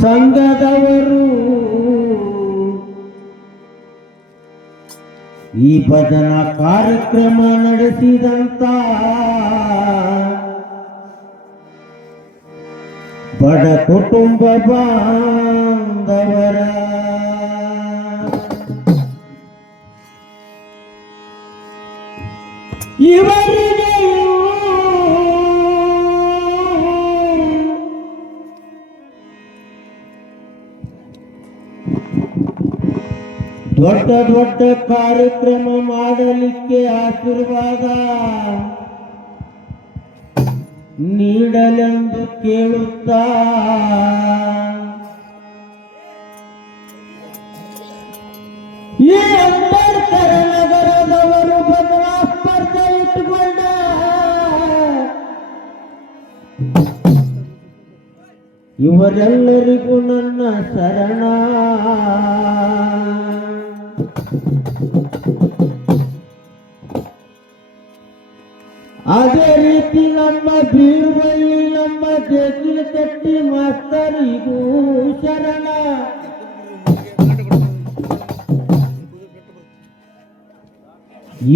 ಸಂಘದವರು ಈ ಭಜನಾ ಕಾರ್ಯಕ್ರಮ ನಡೆಸಿದಂತ ಬಡ ಕುಟುಂಬ ಬಾಂಧವರ ಇವರಿಗೆ ದೊಡ್ಡ ದೊಡ್ಡ ಕಾರ್ಯಕ್ರಮ ಮಾಡಲಿಕ್ಕೆ ಆಶೀರ್ವಾದ ನೀಡಲೆಂದು ಕೇಳುತ್ತಾ. ಈ ಅಂಬೇಡ್ಕರ ಇವರೆಲ್ಲರಿಗೂ ನನ್ನ ಶರಣ. ಅದೇ ರೀತಿ ನಮ್ಮ ಬೀರುವಲ್ಲಿ ನಮ್ಮ ಜಗಿಲ ಕಟ್ಟಿ ಮಾಸ್ತರಿಗೂ ಶರಣ.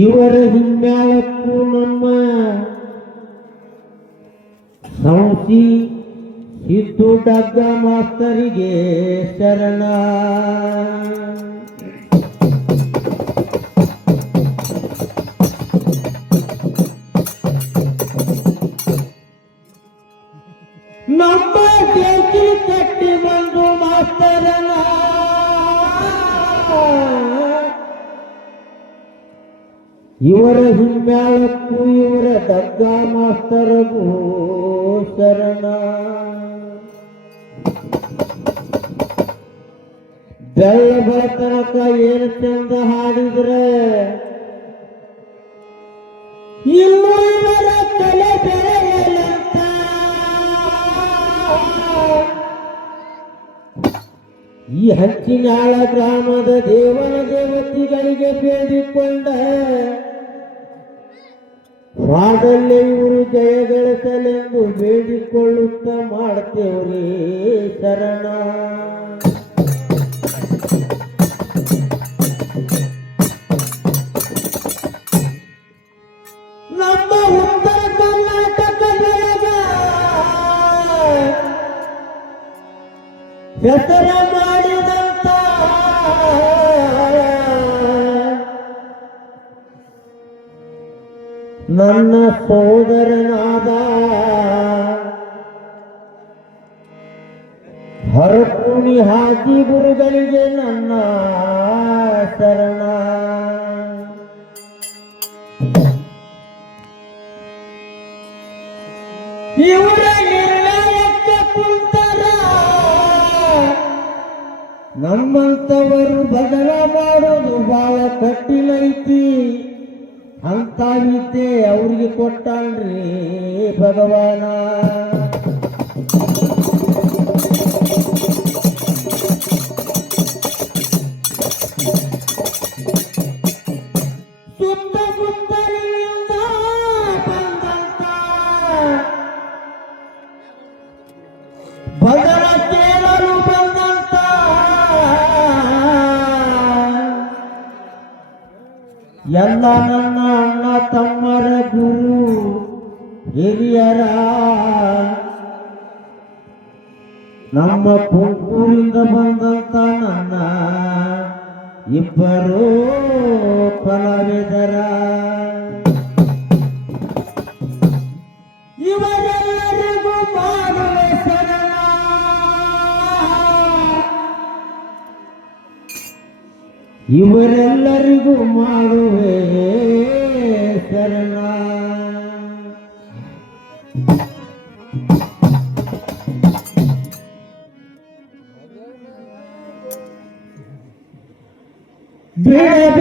ಇವರ ಹಿಮ್ಮ್ಯಾಳಕ್ಕೂ ನಮ್ಮ ಸಂಸಿ ಸಿದ್ದು ಡಗ್ಗ ಮಾಸ್ತರಿಗೆ ಶರಣ. ನಮ್ಮ ಕಟ್ಟಿ ಬಂದು ಮಾಸ್ತರನ. ಇವರ ಹಿಮ್ಮ್ಯಾಳಕ್ಕೂ ಇವರ ದಗ್ಗಾ ಮಾಸ್ತರಗೂ ಶರಣ. ಬೆಲ್ಲ ಬೆಳತನಕ ಏನು ಚಂದ ಹಾಡಿದ್ರೆ ಇನ್ನು ಇವರ ತಲೆ ಬೆಳೆಯಲಂತ ಈ ಹಂಚಿನಾಳ ಗ್ರಾಮದ ದೇವನ ದೇವತೆಗಳಿಗೆ ಬೇಡಿಕೊಂಡ ವಾದಲ್ಲೇ ಇವರು ಜಯ ಗಳಿಸಲೆಂದು ಬೇಡಿಕೊಳ್ಳುತ್ತಾ ಮಾಡ್ತೇವ್ರಿ ಶರಣ. ಉತ್ತರ ಹೆಸರ ಮಾಡಿದಂತ ನನ್ನ ಸೋದರನಾದ ಹರಪುಣಿ ಹಾಜಿ ಗುರುಗಳಿಗೆ ನನ್ನ ಶರಣ. ಇವರ ನಿರ್ಣಯಕ್ಕೆ ಕುಂತರ. ನಮ್ಮಂತವರು ಬದಲ ಮಾಡೋದು ಬಹಳ ಕಟ್ಟಿಲೈತಿ ಅಂತ ವಿದ್ಯೆ ಅವ್ರಿಗೆ ಕೊಟ್ಟಲ್ರಿ ಭಗವಾನ. ಎಲ್ಲ ನನ್ನ ತಮ್ಮರ ಗುರು ಹಿರಿಯರ ನಮ್ಮ ಪುಂಕೂರಿಂದ ಬಂದಂತ ನನ್ನ ಇಬ್ಬರು ಕಲಾವಿದರ ಇವರೆಲ್ಲರಿಗೂ ಇವರೆಲ್ಲರಿಗೂ ಮಾಡುವೆ ಶರಣ. ಬೇಡ.